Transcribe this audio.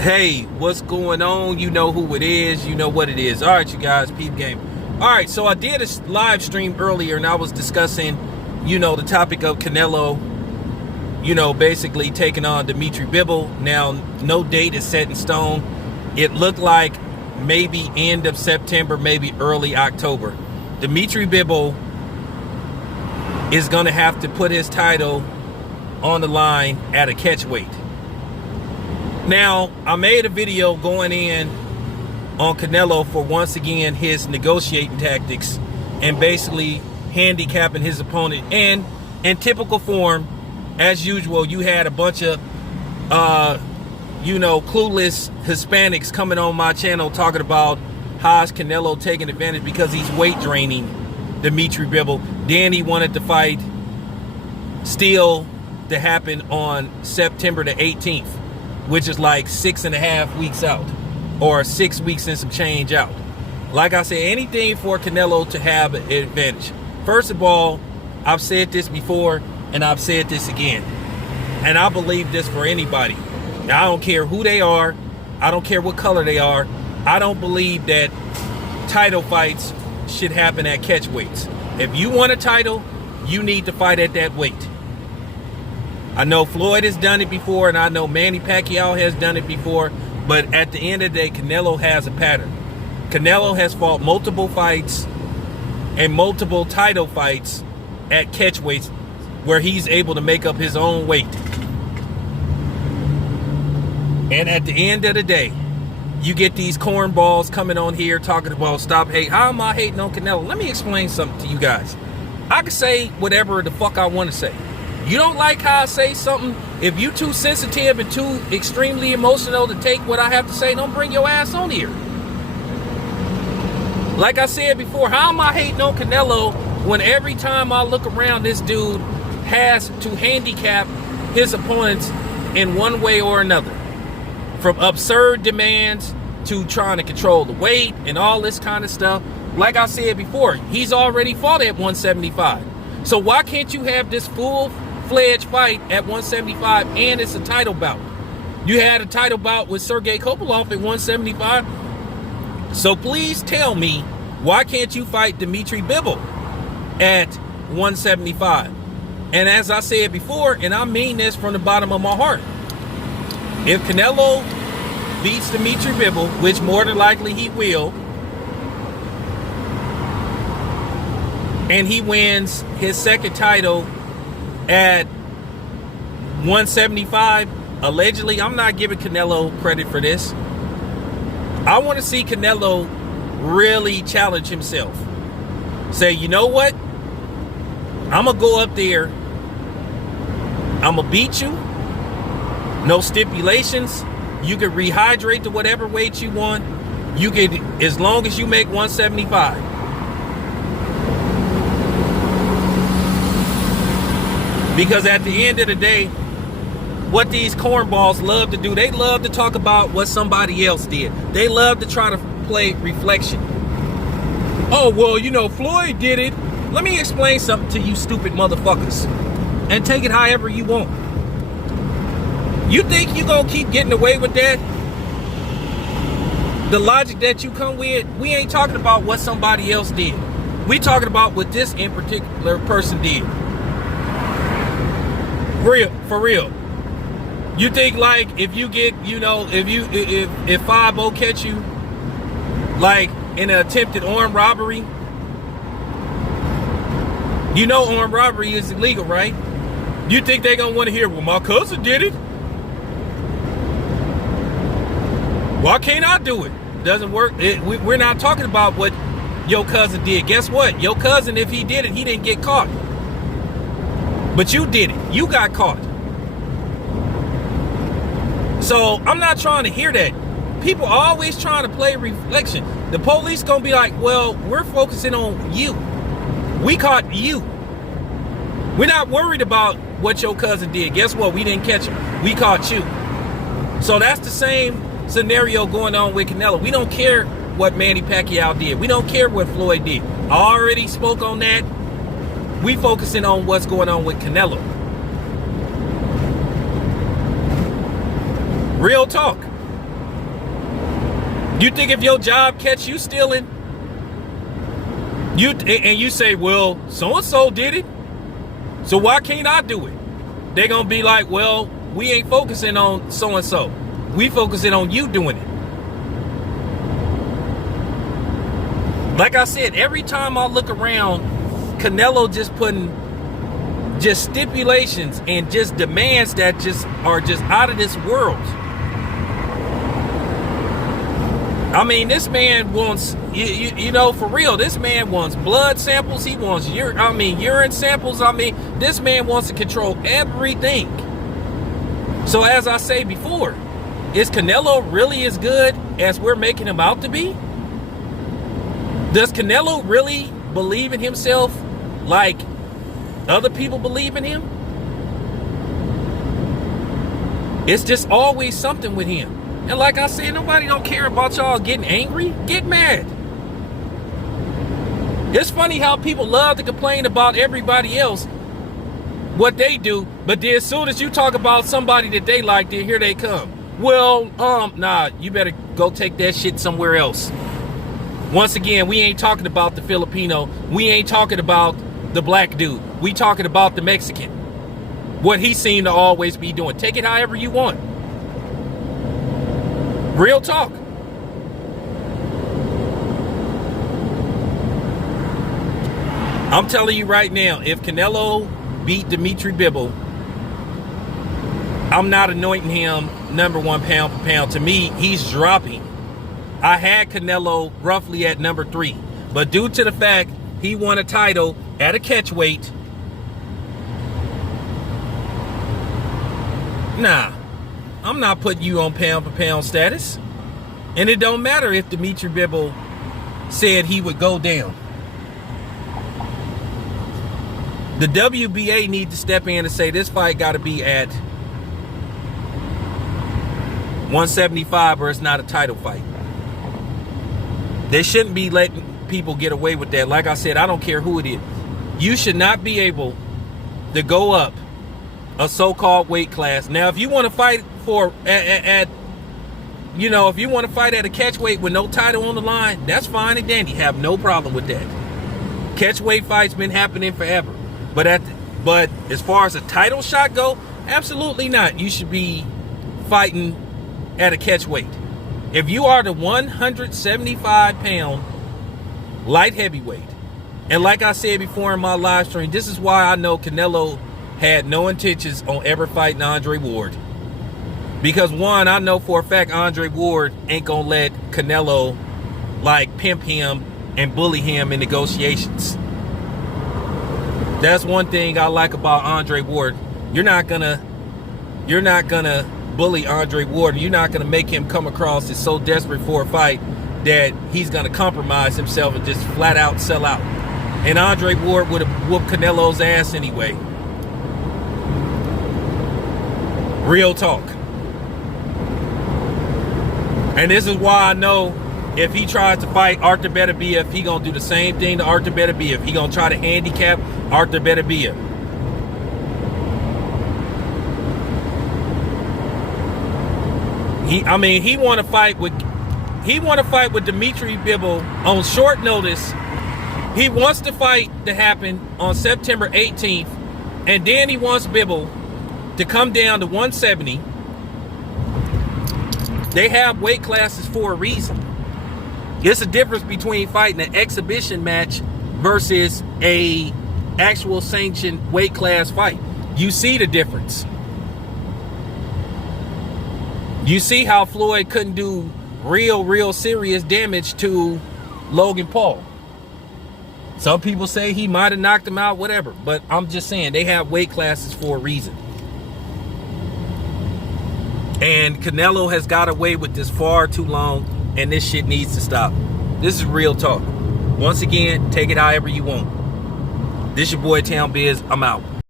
Hey, what's going on? You know who it is. You know what it is. All right, you guys, peep game. All right, so I did a live stream earlier, and I was discussing, the topic of Canelo, basically taking on Dimitri Bibble. Now, no date is set in stone. It looked like maybe end of September, maybe early October. Dimitri Bibble is going to have to put his title on the line at a catch weight. Now, I made a video going in on Canelo for, once again, his negotiating tactics and basically handicapping his opponent. And in typical form, as usual, you had a bunch of, clueless Hispanics coming on my channel talking about how is Canelo taking advantage because he's weight draining Dimitri Bibble. Then he wanted the fight still to happen on September the 18th. Which is like 6.5 weeks out, or 6 weeks and some change out. Like I said, anything for Canelo to have an advantage. First of all, I've said this before, and I've said this again. And I believe this for anybody. Now, I don't care who they are. I don't care what color they are. I don't believe that title fights should happen at catch weights. If you want a title, you need to fight at that weight. I know Floyd has done it before, and I know Manny Pacquiao has done it before, but at the end of the day, Canelo has a pattern. Canelo has fought multiple fights and multiple title fights at catch weights where he's able to make up his own weight. And at the end of the day, you get these cornballs coming on here talking about stop hate. How am I hating on Canelo? Let me explain something to you guys. I can say whatever the fuck I want to say. You don't like how I say something? If you too sensitive and too extremely emotional to take what I have to say, don't bring your ass on here. Like I said before, how am I hating on Canelo when every time I look around, this dude has to handicap his opponents in one way or another? From absurd demands to trying to control the weight and all this kind of stuff. Like I said before, he's already fought at 175. So why can't you have this full-fledged fight at 175 and it's a title bout? You had a title bout with Sergey Kopylov at 175. So please tell me, why can't you fight Dimitri Bibble at 175? And as I said before, and I mean this from the bottom of my heart, if Canelo beats Dimitri Bibble, which more than likely he will, and he wins his second title at 175, allegedly, I'm not giving Canelo credit for this. I want to see Canelo really challenge himself. Say, you know what? I'm going to go up there. I'm going to beat you. No stipulations. You can rehydrate to whatever weight you want. You can, as long as you make 175. Because at the end of the day, what these cornballs love to do, they love to talk about what somebody else did. They love to try to play reflection. Oh, well, Floyd did it. Let me explain something to you stupid motherfuckers. And take it however you want. You think you're going to keep getting away with that? The logic that you come with, we ain't talking about what somebody else did. We talking about what this in particular person did. For real. You think like if you get, if 5-0 catch you like in an attempted armed robbery, armed robbery is illegal, right? You think they're gonna want to hear, well, my cousin did it. Why can't I do it? Doesn't work. We're not talking about what your cousin did. Guess what? Your cousin, if he did it, he didn't get caught. But you did it. You got caught. So I'm not trying to hear that. People are always trying to play reflection. The police gonna be like, well, we're focusing on you. We caught you. We're not worried about what your cousin did. Guess what? We didn't catch him. We caught you. So that's the same scenario going on with Canelo. We don't care what Manny Pacquiao did. We don't care what Floyd did. I already spoke on that. We focusing on what's going on with Canelo. Real talk. You think if your job catch you stealing, you say, well, so-and-so did it, so why can't I do it? They're going to be like, well, we ain't focusing on so-and-so. We focusing on you doing it. Like I said, every time I look around, Canelo just putting just stipulations and just demands that just are just out of this world. I mean, this man wants, you know, for real, this man wants blood samples. He wants urine samples. I mean, this man wants to control everything. So as I say before, is Canelo really as good as we're making him out to be? Does Canelo really believe in himself like other people believe in him? It's just always something with him. And like I said, nobody don't care about y'all getting angry. Get mad. It's funny how people love to complain about everybody else, what they do, but then as soon as you talk about somebody that they like, then here they come. Well, nah, you better go take that shit somewhere else. Once again, we ain't talking about the Filipino. We ain't talking about the black dude. We talking about the Mexican. What he seemed to always be doing. Take it however you want. Real talk. I'm telling you right now, if Canelo beat Dimitri Bibble, I'm not anointing him #1 pound for pound. To me, he's dropping. I had Canelo roughly at #3, but due to the fact he won a title at a catch weight, nah, I'm not putting you on pound for pound status. And it don't matter if Dimitri Bibble said he would go down. The WBA need to step in and say this fight got to be at 175 or it's not a title fight. They shouldn't be letting people get away with that. Like I said, I don't care who it is. You should not be able to go up a so-called weight class. Now, if you want to fight for if you want to fight at a catch weight with no title on the line, that's fine and dandy. Have no problem with that. Catch weight fights been happening forever. But as far as a title shot go, absolutely not. You should be fighting at a catch weight. If you are the 175-pound light heavyweight, and like I said before in my live stream, this is why I know Canelo had no intentions on ever fighting Andre Ward. Because one, I know for a fact Andre Ward ain't gonna let Canelo like pimp him and bully him in negotiations. That's one thing I like about Andre Ward. You're not gonna bully Andre Ward. You're not gonna make him come across as so desperate for a fight that he's gonna compromise himself and just flat out sell out. And Andre Ward would have whooped Canelo's ass anyway. Real talk. And this is why I know if he tries to fight Arthur Beterbiev, he gonna do the same thing to Arthur Beterbiev. He gonna try to handicap Arthur Beterbiev. He want to fight with Dimitri Bibble on short notice. He wants the fight to happen on September 18th, and then he wants Bibble to come down to 170. They have weight classes for a reason. It's a difference between fighting an exhibition match versus a actual sanctioned weight class fight. You see the difference. You see how Floyd couldn't do real serious damage to Logan Paul. Some people say he might have knocked him out, whatever. But I'm just saying, they have weight classes for a reason. And Canelo has got away with this far too long, and this shit needs to stop. This is real talk. Once again, take it however you want. This your boy Town Biz. I'm out.